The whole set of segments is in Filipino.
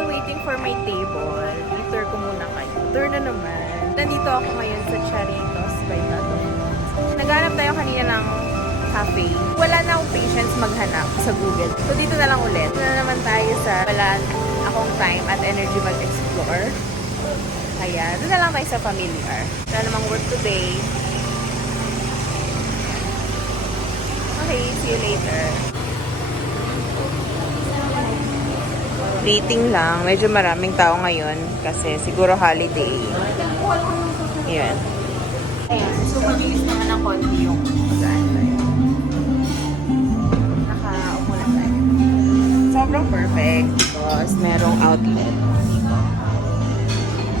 while waiting for my table, i-tour ko muna kayo. Tour na naman. Nandito ako ngayon sa Charitos by Tato. Naghanap tayo kanina ng cafe. Wala na akong patience maghanap sa Google. So dito na lang ulit. Dito na naman tayo sa wala akong time at energy mag-explore. Kaya doon na lang tayo sa familiar. Wala namang work today. Okay, see you later. Rating lang. Medyo maraming tao ngayon kasi siguro holiday. Ayan. Ayan. So, mabilis naman ng konti yung pag-aantay. Nakaupo na tayo. Sobrang perfect because merong outlet.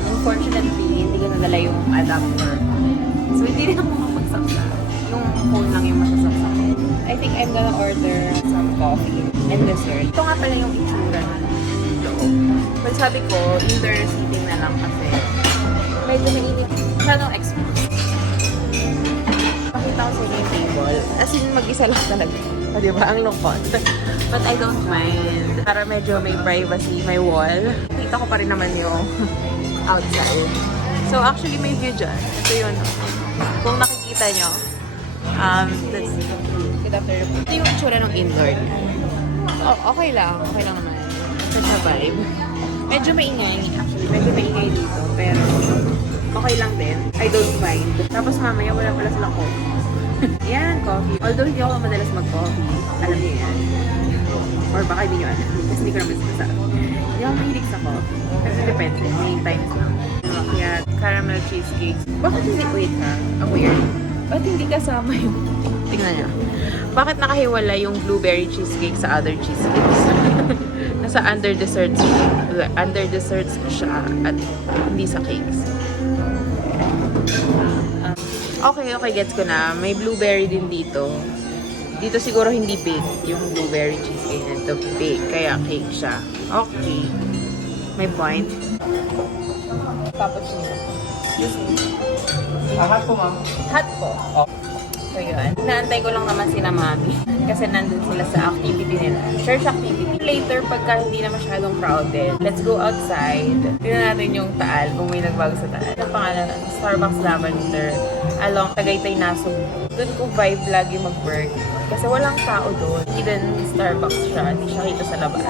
Unfortunately, hindi ko nadala yung adapter. So, hindi rin ako makapagsaksa. Yung phone lang yung masasaksak. I think I'm gonna order some coffee and dessert. Ito nga pala yung itsura ng loob. But sabi ko, indoor seating na lang kasi medyo mainit. Masyadong exposed. Pakita ko sa inyo yung table. As in, mag-isa lang talaga. O, diba? Ang lungkot. But I don't mind. Para medyo may privacy, may wall. Kita ko pa rin naman yung outside. So, actually, may view dyan. Ito yun. Kung nakikita nyo, let's see. Good afternoon. Ito yung itsura ng indoor niya. Oh, okay lang. Okay lang naman. Ito siya vibe. Medyo maingay. Actually, medyo maingay dito. Pero, okay lang din. I don't mind. Tapos mamaya, wala pala silang coffee. Yan, coffee. Although hindi ako madalas mag-coffee. Alam niyo yan. Or baka hindi nyo alam. Kasi hindi ko naman sinasabi. Hindi ako mahilig sa coffee. Kasi depende. Many times lang. Kaya, caramel cheesecakes. Bakit hindi? Wait ha. Ang weird. Ba't hindi kasama yung... Tingnan niya. Bakit nakahiwala yung blueberry cheesecake sa other cheesecakes? Nasa under desserts siya at hindi sa cakes. Okay, gets ko na. May blueberry din dito. Dito siguro hindi bake yung blueberry cheesecake nito. Bake, kaya cake siya. Okay. May point. Cappuccino. Hot po, ma'am. Hot po. Oh. So yun. Naantay ko lang naman sila mami. Kasi nandun sila sa activity nila. Church activity. Later, pagka hindi na masyadong crowded, let's go outside. Tignan natin yung Taal, kung may nagbago sa Taal. Ang pangalan, Starbucks Lavender, along Tagaytay Nasug. Doon ko vibe lagi mag-work. Kasi walang tao doon. Hidden Starbucks siya. Hindi siya kita sa labas.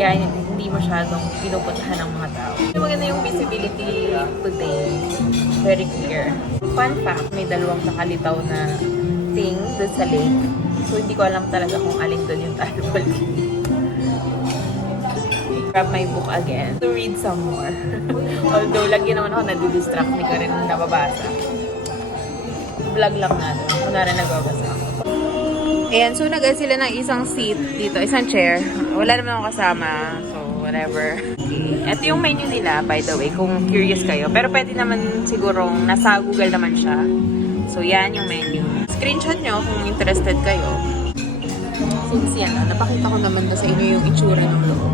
Kaya hindi masyadong pinupuntahan ng mga tao. Maganda yung visibility today. Very clear. Fun fact, may dalawang nakalitaw na thing doon sa lake. So, hindi ko alam talaga kung alin doon yung tadpole. Grab my book again to read some more. Although, lagi naman ako nadidistract. Hindi ko rin nababasa. Vlog lang natin. Kunwari nagbabasa ako. Ayan, so nag sila ng isang seat dito, isang chair. Wala naman akong kasama. So, whatever. Okay. Ito yung menu nila, by the way, kung curious kayo. Pero pwede naman sigurong nasa Google naman siya. So, yan yung menu. Screenshot nyo kung interested kayo. Since yan, napakita ko naman na sa inyo yung itsura ng loob.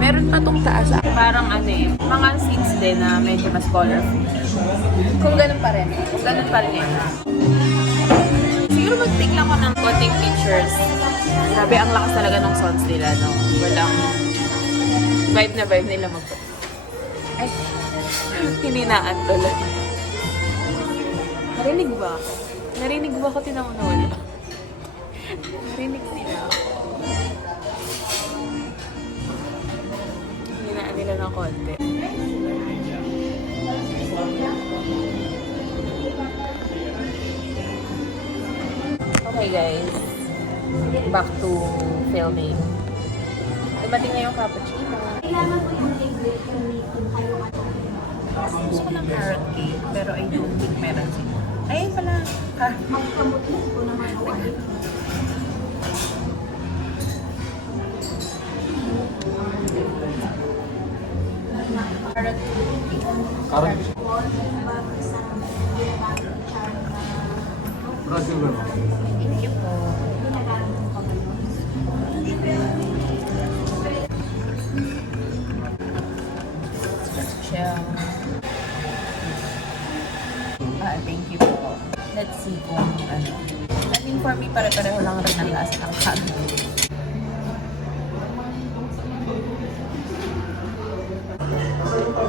Meron pa tong taas. Parang ano eh, mga seats din na medyo mas colorful. Kung ganun pa rin. Kung ganun pa rin yan. Siguro mag-take lang ko ng konting pictures. Sabi, ang lakas talaga ng sounds nila, no? Walang vibe na vibe nila mag... Ay, hininaan tuloy. Narinig ba? Narinig ba ako tinawag na wala? Narinig nila ako. Hininaan nila ng konti. Okay guys, back to filming. Dumating na yung cappuccino. Gusto ko ng carrot cake, pero I don't think meron siya. Ayun pala. Carrot cake. Carrot cake. Thank you po. Thank you po. Let's see kung ano. I think for me, pare-pareho lang rin ang lasa ng kanin.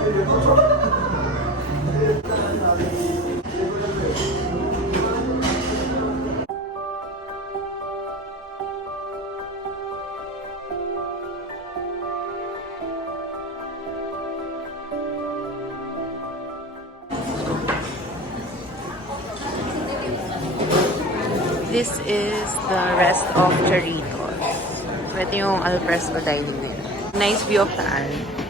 This is the rest of Charitos. Ito yung al fresco dining nila. Nice view of Taal.